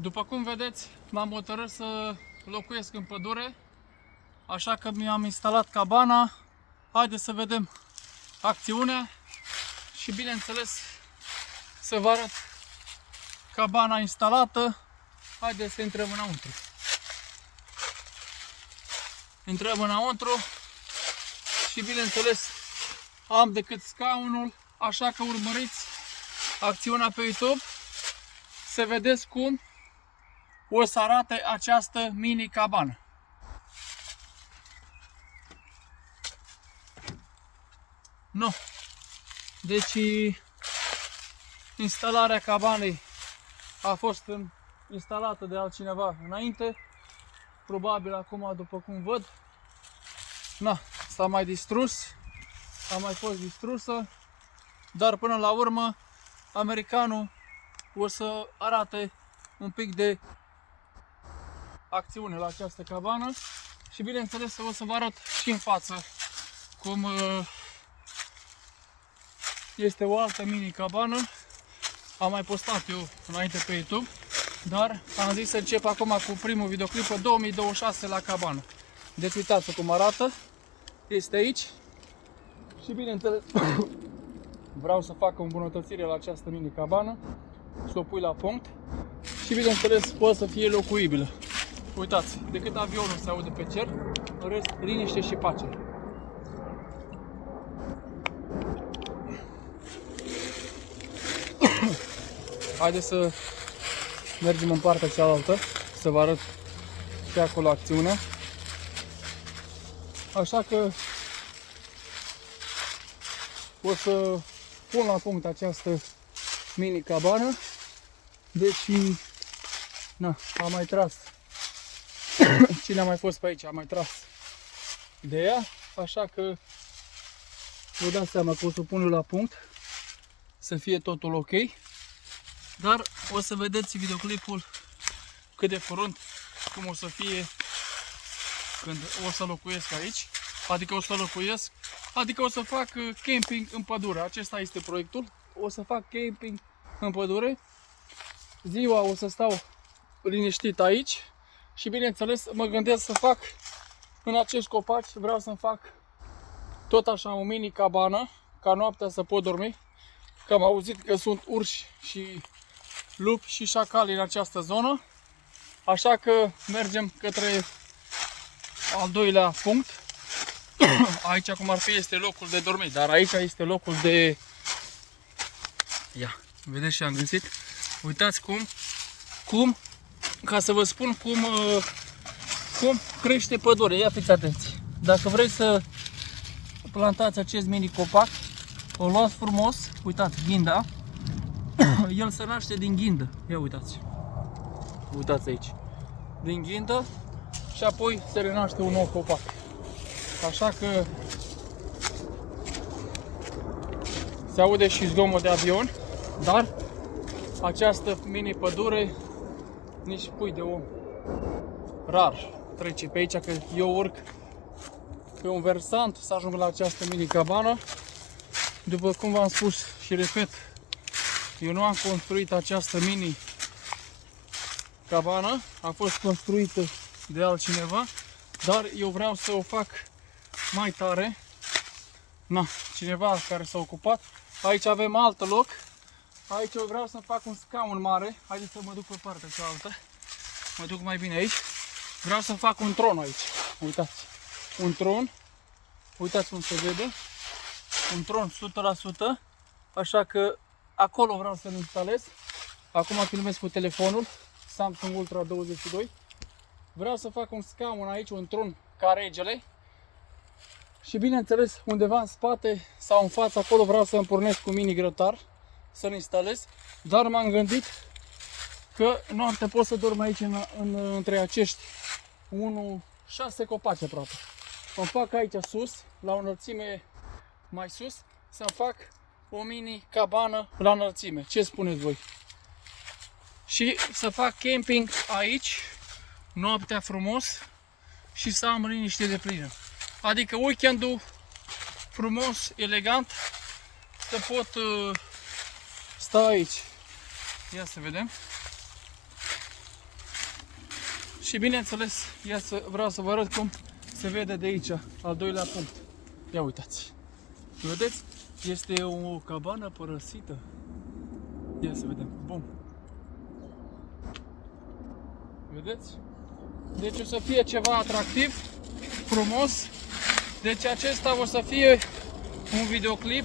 După cum vedeți, m-am hotărât să locuiesc în pădure, așa că mi-am instalat cabana. Haideți să vedem acțiunea și, bineînțeles, să vă arăt cabana instalată. Haideți să intrăm înăuntru. Intrăm înăuntru și, bineînțeles, am decât scaunul, așa că urmăriți acțiunea pe YouTube să vedeți cum o să arate această mini cabană. No. Deci instalarea cabanei a fost instalată de altcineva înainte. Probabil acum, după cum văd, s-a mai distrus, a mai fost distrusă, dar până la urmă americanul o să arate un pic de acțiune la această cabană și, bineînțeles, o să vă arăt și în față cum este o altă mini cabană. Am mai postat eu înainte pe YouTube, dar am zis să încep acum cu primul videoclip pe 2026 la cabană. Deci uitați cum arată, este aici și, bineînțeles, vreau să fac o îmbunătățire la această mini cabană, să o pui la punct și, bineînțeles, poate să fie locuibilă. Uitați, decât avionul se aude pe cer, în rest, liniște și pace. Haideți să mergem în partea cealaltă, să vă arăt și acolo acțiunea. Așa că o să pun la punct această mini cabană. Deci, am mai tras. Cine a mai fost pe aici a mai tras de ea, așa că vă dați seama că o să pun eu la punct, să fie totul ok. Dar o să vedeți videoclipul cât de curând, cum o să fie când o să locuiesc aici. Adică o să fac camping în pădure. Acesta este proiectul. O să fac camping în pădure. Ziua o să stau liniștit aici. Și, bineînțeles, mă gândesc să fac în acești copaci, vreau să-mi fac tot așa o mini cabană, ca noaptea să pot dormi. Că am auzit că sunt urși și lupi și șacali în această zonă. Așa că mergem către al doilea punct. Aici, cum ar fi, este locul de dormit, dar aici este locul de... Ia, vedeți ce am găsit? Uitați cum, ca să vă spun cum crește pădure. Ia fiți atenți. Dacă vreți să plantați acest mini copac, o luați frumos, uitați, ghinda. El se naște din ghindă. Ia uitați. Uitați aici. Din ghindă și apoi se renaște un nou copac. Așa că se aude și zgomot de avion, dar această mini pădure nici pui de om rar trece pe aici, că eu urc pe un versant să ajung la această mini cabană. După cum v-am spus și repet, eu nu am construit această mini cabană, a fost construită de altcineva, dar eu vreau să o fac mai tare. Cineva care s-a ocupat. Aici avem alt loc. Aici eu vreau să fac un scaun mare. Haideți să mă duc pe partea cealaltă. Mă duc mai bine aici. Vreau să fac un tron aici. Uitați. Un tron. Uitați cum se vede. Un tron 100%. Așa că acolo vreau să-l instalez. Acum filmez cu telefonul Samsung Ultra 22. Vreau să fac un scaun aici, un tron ca regele. Și, bineînțeles, undeva în spate sau în față, acolo vreau să îmi pornesc cu mini grătar, să-l instalez. Dar m-am gândit că noaptea pot să dorm aici între acești 6 copaci aproape. Îmi fac aici sus, la o înălțime mai sus, să-mi fac o mini cabană la înălțime. Ce spuneți voi? Și să fac camping aici, noaptea frumos, și să am liniște de plină. Adică weekendul frumos, elegant, să pot sta aici. Ia să vedem. Și bineînțeles, vreau să vă arăt cum se vede de aici, al doilea punct. Ia uitați. Vedeți? Este o cabană părăsită. Ia să vedem. Bun. Vedeți? Deci o să fie ceva atractiv, frumos. Deci acesta o să fie un videoclip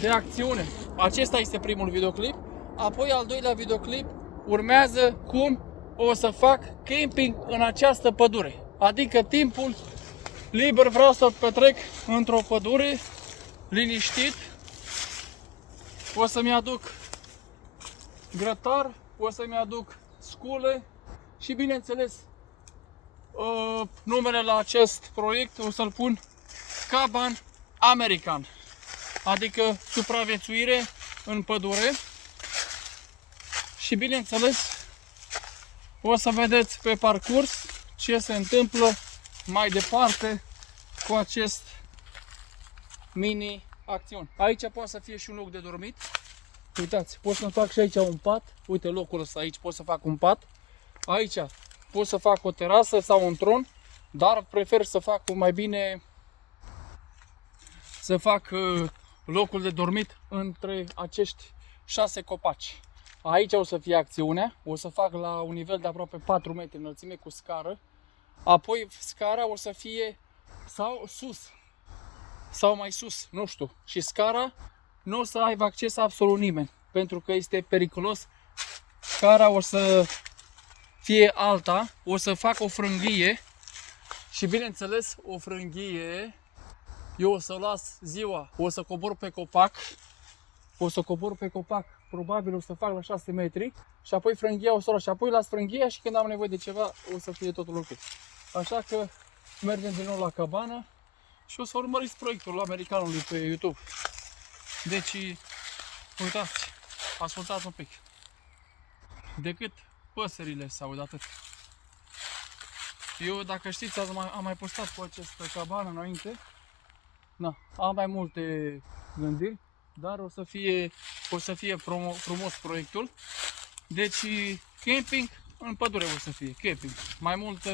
de acțiune. Acesta este primul videoclip. Apoi al doilea videoclip urmează cum o să fac camping în această pădure. Adică timpul liber vreau să petrec într-o pădure, liniștit. O să-mi aduc grătar, o să-mi aduc scule și bineînțeles numele la acest proiect o să-l pun Cabin American. Adică supraviețuire în pădure. Și bineînțeles o să vedeți pe parcurs ce se întâmplă mai departe cu acest mini acțiune. Aici poate să fie și un loc de dormit. Uitați, pot să fac și aici un pat. Uite locul ăsta, aici pot să fac un pat. Aici pot să fac o terasă sau un tron, dar prefer să fac mai bine locul de dormit între acești 6 copaci. Aici o să fie acțiunea, o să fac la un nivel de aproape 4 metri înălțime cu scară. Apoi scara o să fie sau sus, sau mai sus, nu știu. Și scara nu o să aibă acces absolut nimeni, pentru că este periculos. Scara o să fie alta, o să fac o frânghie și bineînțeles o frânghie eu o să o las ziua, o să cobor pe copac. Probabil o să fac la 6 metri și apoi frânghia o să o las și apoi las frânghia și când am nevoie de ceva o să fie totul ok. Așa că mergem din nou la cabană și o să urmăriți proiectul americanului pe YouTube. Deci, uitați, ascultați un pic. Decât păsările se aud atât. Eu, dacă știți, am mai postat cu această cabană înainte. Na, am mai multe gândiri, dar o să fie frumos proiectul. Deci, camping în pădure o să fie, camping. Mai mult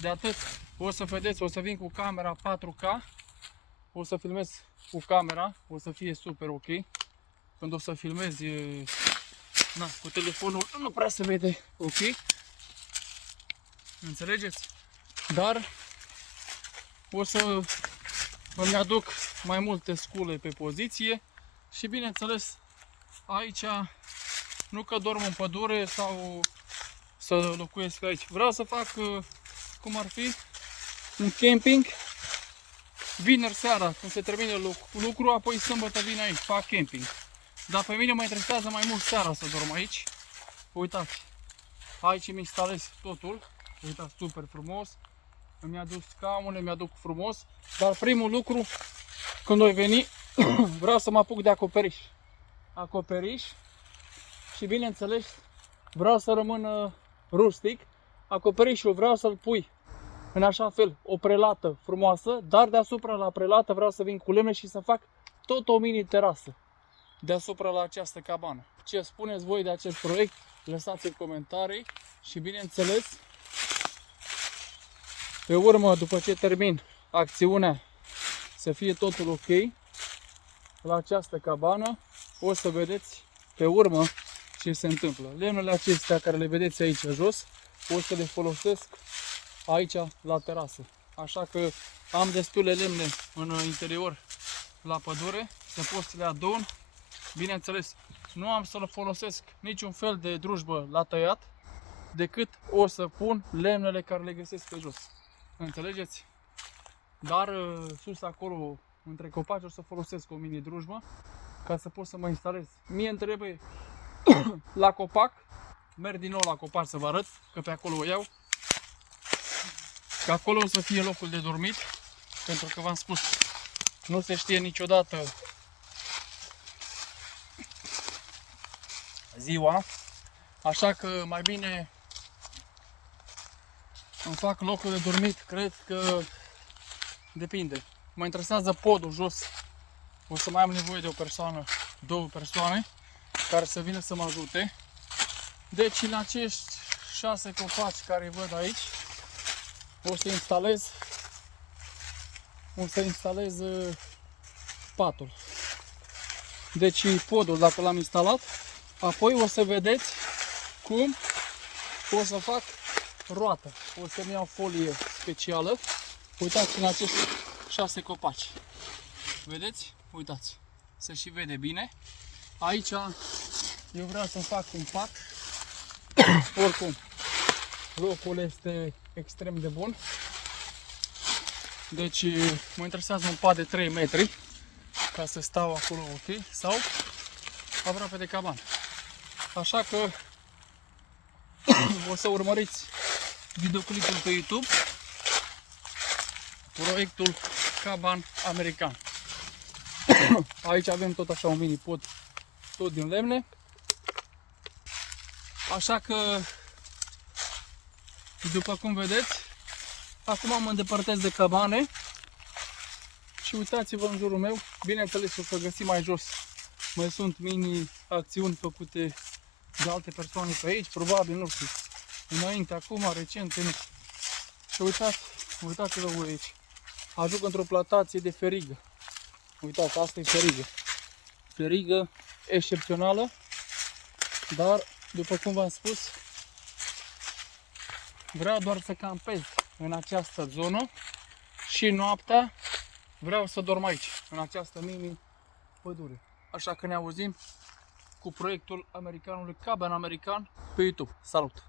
de atât, o să vedeți, o să vin cu camera 4K, o să filmez cu camera, o să fie super ok. Când o să filmez, cu telefonul nu prea se vede ok. Înțelegeți? Dar o să îmi aduc mai multe scule pe poziție și bineînțeles aici nu că dorm în pădure sau să locuiesc aici. Vreau să fac cum ar fi un camping vineri seara când se termină lucru, apoi sâmbătă vin aici, fac camping. Dar pe mine mă interesează mai mult seara să dorm aici. Uitați, aici îmi instalez totul. Uitați, super frumos. Îmi aduc scaune, îmi aduc frumos. Dar primul lucru, când voi veni, vreau să mă apuc de acoperiș. Acoperiș. Și bineînțeles, vreau să rămână rustic. Acoperișul vreau să-l pui în așa fel, o prelată frumoasă, dar deasupra la prelată vreau să vin cu lemne și să fac tot o mini terasă deasupra la această cabană. Ce spuneți voi de acest proiect? Lăsați în comentarii și bineînțeles, pe urmă, după ce termin acțiunea, să fie totul ok la această cabană, o să vedeți pe urmă ce se întâmplă. Lemnele acestea care le vedeți aici jos, o să le folosesc aici la terasă. Așa că am destule lemne în interior la pădure, să pot să le adun. Bineînțeles, nu am să le folosesc niciun fel de drujbă la tăiat, decât o să pun lemnele care le găsesc pe jos. Înțelegeți? Dar sus acolo, între copaci, o să folosesc o mini drujbă ca să pot să mă instalez. Mie îmi trebuie la copac, merg din nou la copac să vă arăt, că pe acolo o iau. Că acolo o să fie locul de dormit, pentru că v-am spus, nu se știe niciodată ziua, așa că mai bine îmi fac locul de dormit, cred că depinde. Mă interesează podul jos, o să mai am nevoie de o persoană, 2 persoane, care să vină să mă ajute. Deci în acești 6 copaci care văd aici. O să instalez patul. Deci podul, dacă l-am instalat, apoi o să vedeți cum o să fac roată. O să-mi iau folie specială. Uitați în acești 6 copaci. Vedeți? Uitați. Se și vede bine. Aici eu vreau să fac un pat. Oricum, locul este extrem de bun. Deci mă interesează un pat de 3 metri ca să stau acolo ok sau aproape de cabană. Așa că o să urmăriți videoclipul pe YouTube, proiectul Caban American. Aici avem tot așa un mini pod, tot din lemne. Așa că, după cum vedeți, acum mă îndepărtez de cabane și uitați-vă în jurul meu. Bineînțeles, o să găsim mai jos. Mai sunt mini acțiuni făcute de alte persoane pe aici, probabil, nu știu, înainte, acum, recent, nu știu. Și uitați-vă voi aici. Ajung într-o plantație de ferigă. Uitați, asta e ferigă. Ferigă excepțională, dar, după cum v-am spus, vreau doar să campez în această zonă și noaptea vreau să dorm aici, în această mini pădure. Așa că ne auzim cu proiectul americanului Caban American pe YouTube. Salut!